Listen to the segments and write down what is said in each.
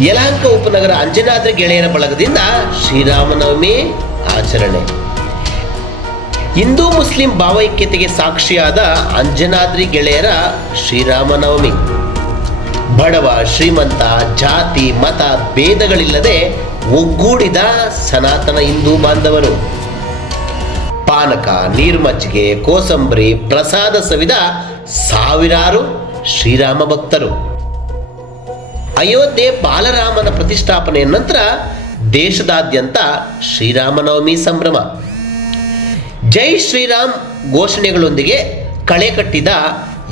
ಯಲಹಂಕ ಉಪನಗರ ಅಂಜನಾದ್ರಿ ಗೆಳೆಯರ ಬಳಗದಿಂದ ಶ್ರೀರಾಮನವಮಿ ಆಚರಣೆ. ಹಿಂದೂ ಮುಸ್ಲಿಂ ಭಾವೈಕ್ಯತೆಗೆ ಸಾಕ್ಷಿಯಾದ ಅಂಜನಾದ್ರಿ ಗೆಳೆಯರ ಶ್ರೀರಾಮನವಮಿ. ಬಡವ, ಶ್ರೀಮಂತ, ಜಾತಿ, ಮತ ಭೇದಗಳಿಲ್ಲದೆ ಒಗ್ಗೂಡಿದ ಸನಾತನ ಹಿಂದೂ ಬಾಂಧವರು. ಪಾನಕ, ನೀರ್ಮಜ್ಜಿಗೆ, ಕೋಸಂಬರಿ, ಪ್ರಸಾದ ಸವಿದ ಸಾವಿರಾರು ಶ್ರೀರಾಮ ಭಕ್ತರು. ಅಯೋಧ್ಯೆ ಬಾಲರಾಮನ ಪ್ರತಿಷ್ಠಾಪನೆಯ ನಂತರ ದೇಶದಾದ್ಯಂತ ಶ್ರೀರಾಮನವಮಿ ಸಂಭ್ರಮ. ಜೈ ಶ್ರೀರಾಮ್ ಘೋಷಣೆಗಳೊಂದಿಗೆ ಕಳೆ ಕಟ್ಟಿದ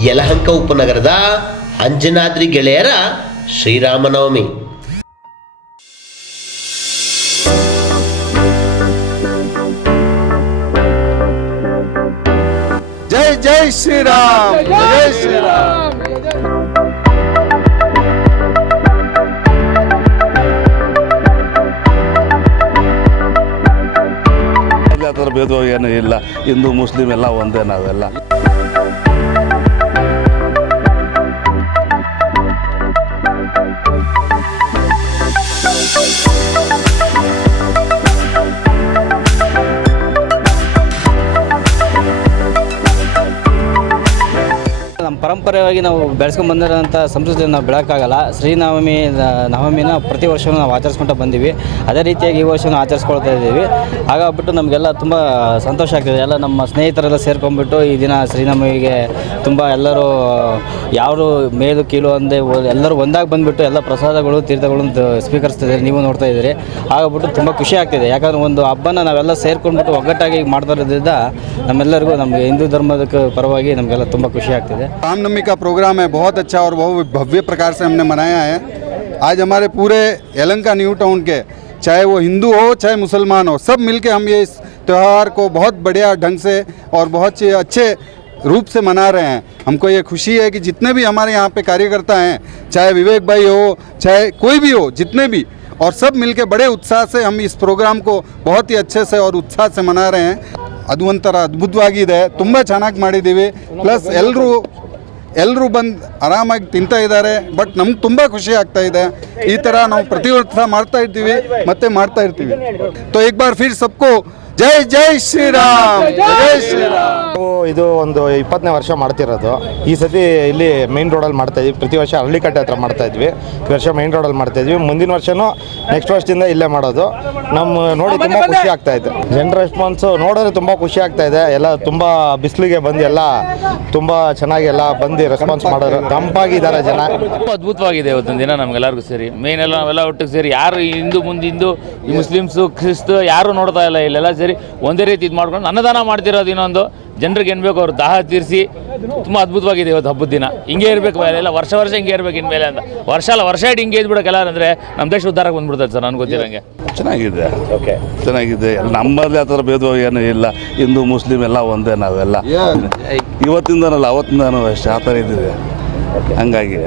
ಯಲಹಂಕ ಉಪನಗರದ ಅಂಜನಾದ್ರಿ ಗೆಳೆಯರ ಶ್ರೀರಾಮನವಮಿ. ಜೈ ಜೈ ಶ್ರೀರಾಮ್ ಜೈ ಶ್ರೀರಾಮ್. ಭೇದಭಾವ ಏನೂ ಇಲ್ಲ. ಹಿಂದೂ ಮುಸ್ಲಿಂ ಎಲ್ಲ ಒಂದೇ ನಾವೆಲ್ಲ. ಪರಂಪರೆಯಾಗಿ ನಾವು ಬೆಳೆಸ್ಕೊಂಡು ಬಂದಿರೋಂಥ ಸಂಸ್ಕೃತಿಯನ್ನು ನಾವು ಬೆಳಕಾಗಲ್ಲ ಶ್ರೀನವಮಿ ನವಮಿನ ಪ್ರತಿ ವರ್ಷವೂ ನಾವು ಆಚರಿಸ್ಕೊಂತ ಬಂದೀವಿ. ಅದೇ ರೀತಿಯಾಗಿ ಈ ವರ್ಷವೂ ಆಚರಿಸ್ಕೊಳ್ತಾ ಇದ್ದೀವಿ. ಹಾಗಾಗ್ಬಿಟ್ಟು ನಮಗೆಲ್ಲ ತುಂಬ ಸಂತೋಷ ಆಗ್ತಿದೆ. ಎಲ್ಲ ನಮ್ಮ ಸ್ನೇಹಿತರೆಲ್ಲ ಸೇರ್ಕೊಂಡ್ಬಿಟ್ಟು ಈ ದಿನ ಶ್ರೀನವಮಿಗೆ ತುಂಬ ಎಲ್ಲರೂ, ಯಾರು ಮೇಲು ಕೀಳು ಅಂದೆ ಎಲ್ಲರೂ ಒಂದಾಗಿ ಬಂದುಬಿಟ್ಟು ಎಲ್ಲ ಪ್ರಸಾದಗಳು, ತೀರ್ಥಗಳನ್ನು ಸ್ವೀಕರಿಸ್ತಿದ್ದೀರಿ. ನೀವು ನೋಡ್ತಾ ಇದ್ದೀರಿ. ಹಾಗಾಗ್ಬಿಟ್ಟು ತುಂಬ ಖುಷಿ ಆಗ್ತಿದೆ. ಯಾಕಂದ್ರೆ ಒಂದು ಹಬ್ಬನ ನಾವೆಲ್ಲ ಸೇರ್ಕೊಂಡ್ಬಿಟ್ಟು ಒಗ್ಗಟ್ಟಾಗಿ ಮಾಡ್ತಾ ಇರೋದ್ರಿಂದ ನಮ್ಮೆಲ್ಲರಿಗೂ ನಮಗೆ ಹಿಂದೂ ಧರ್ಮದ ಪರವಾಗಿ ನಮಗೆಲ್ಲ ತುಂಬ ಖುಷಿ ಆಗ್ತಿದೆ. रामनवमी का प्रोग्राम है बहुत अच्छा और बहुत भव्य प्रकार से हमने मनाया है आज हमारे पूरे यलंका न्यू टाउन के चाहे वो हिंदू हो चाहे मुसलमान हो सब मिलके हम ये इस त्यौहार को बहुत बढ़िया ढंग से और बहुत ही अच्छे रूप से मना रहे हैं हमको ये खुशी है कि जितने भी हमारे यहाँ पे कार्यकर्ता हैं चाहे विवेक भाई हो चाहे कोई भी हो जितने भी और सब मिलके बड़े उत्साह से हम इस प्रोग्राम को बहुत ही अच्छे से और उत्साह से मना रहे हैं ಅದು ಒಂಥರ ಅದ್ಭುತವಾಗಿದೆ ತುಂಬ ಚೆನ್ನಾಗಿ ಮಾಡಿದ್ದೀವಿ ಪ್ಲಸ್ ಎಲ್ಲರೂ ಎಲ್ಲರೂ ಬಂದು ಆರಾಮಾಗಿ ತಿಂತಾ ಇದ್ದಾರೆ, ಬಟ್ ನಮ್ಗೆ ತುಂಬ ಖುಷಿ ಆಗ್ತಾ ಇದೆ. ಈ ಥರ ನಾವು ಪ್ರತಿ ವರ್ಷ ಮಾಡ್ತಾ ಇರ್ತೀವಿ, ಮತ್ತೆ ಮಾಡ್ತಾ ಇರ್ತೀವಿ. ತೋ ಬಾರ್ ಫಿರ್ ಸಬ್ಕೋ ಜೈ ಜೈ ಶ್ರೀರಾಮ್. ಜೈ ಶ್ರೀರಾಮ್. ನಾವು ಇದು ಒಂದು ಇಪ್ಪತ್ತನೇ ವರ್ಷ ಮಾಡ್ತಿರೋದು. ಈ ಸತಿ ಇಲ್ಲಿ ಮೈನ್ ರೋಡಲ್ಲಿ ಮಾಡ್ತಾ ಇದ್ವಿ. ಪ್ರತಿ ವರ್ಷ ಹಳ್ಳಿಕಟ್ಟೆ ಹತ್ರ ಮಾಡ್ತಾ ಇದ್ವಿ. ಈ ವರ್ಷ ಮೈನ್ ರೋಡಲ್ಲಿ ಮಾಡ್ತಾ ಇದ್ವಿ. ಮುಂದಿನ ವರ್ಷನೂ ನೆಕ್ಸ್ಟ್ ವರ್ಷದಿಂದ ಇಲ್ಲೇ ಮಾಡೋದು. ನಮ್ಮ ನೋಡಿ ತುಂಬ ಖುಷಿ ಆಗ್ತಾ ಇದೆ. ಜನ ರೆಸ್ಪಾನ್ಸು ನೋಡಿದ್ರೆ ತುಂಬ ಖುಷಿ ಆಗ್ತಾ ಇದೆ. ಎಲ್ಲ ತುಂಬ ಬಿಸಿಲಿಗೆ ಬಂದು ಎಲ್ಲ ತುಂಬ ಚೆನ್ನಾಗಿ ಎಲ್ಲ ಬಂದು ರೆಸ್ಪಾನ್ಸ್ ಮಾಡೋರು. ತಂಪಾಗಿದ್ದಾರೆ ಜನ. ತುಂಬ ಅದ್ಭುತವಾಗಿದೆ ಇವತ್ತಿನ ದಿನ ನಮ್ಗೆಲ್ಲರಿಗೂ ಸೇರಿ. ಮೇನ್ ಎಲ್ಲ ನಾವೆಲ್ಲ ಒಟ್ಟಿಗೆ ಸೇರಿ ಯಾರು ಹಿಂದೂ ಮುಂದೆ ಹಿಂದೂ ಈ ಮುಸ್ಲಿಮ್ಸು ಕ್ರಿಸ್ತು ಯಾರು ನೋಡ್ತಾ ಇಲ್ಲ ಇಲ್ಲೆಲ್ಲ ಸೇರಿ ಒಂದೇ ರೀತಿ ಇದು ಮಾಡ್ಕೊಂಡು ಅನ್ನದಾನ ಮಾಡ್ತಿರೋದು ಇನ್ನೊಂದು. ಜನರಿಗೆ ಏನು ಬೇಕು ಅವ್ರು ದಾಹ ತೀರಿಸಿ ತುಂಬ ಅದ್ಭುತವಾಗಿದೆ ಇವತ್ತು ಹಬ್ಬದ ದಿನ. ಹಿಂಗೆ ಇರಬೇಕು ಎಲ್ಲ ವರ್ಷ ವರ್ಷ ಹಿಂಗೆ ಇರಬೇಕು ಇನ್ಮೇಲೆ ಅಂತ. ವರ್ಷ ಅಲ್ಲ ವರ್ಷ ಇಟ್ಟು ಹಿಂಗೆ ಇದ್ಬಿಡಕ್ಕೆ ಎಲ್ಲಾರು ಅಂದರೆ ನಮ್ಮ ದೇಶ ಉದ್ಧಾರಕ್ಕೆ ಬಂದ್ಬಿಡ್ತದೆ ಸರ್ ನನಗೆ ಗೊತ್ತಿರೋಂಗೆ. ಚೆನ್ನಾಗಿದೆ. ಓಕೆ ಚೆನ್ನಾಗಿದೆ. ನಮ್ಮಲ್ಲಿ ಆ ಥರ ಭೇದಭಾವ ಏನು ಇಲ್ಲ. ಹಿಂದೂ ಮುಸ್ಲಿಂ ಎಲ್ಲ ಒಂದೇ ನಾವೆಲ್ಲ. ಇವತ್ತಿಂದನಲ್ಲ ಅವತ್ತಿಂದನೂ ಅಷ್ಟೇ ಆ ಥರ ಇದ್ದೀವಿ ಹಂಗಾಗಿ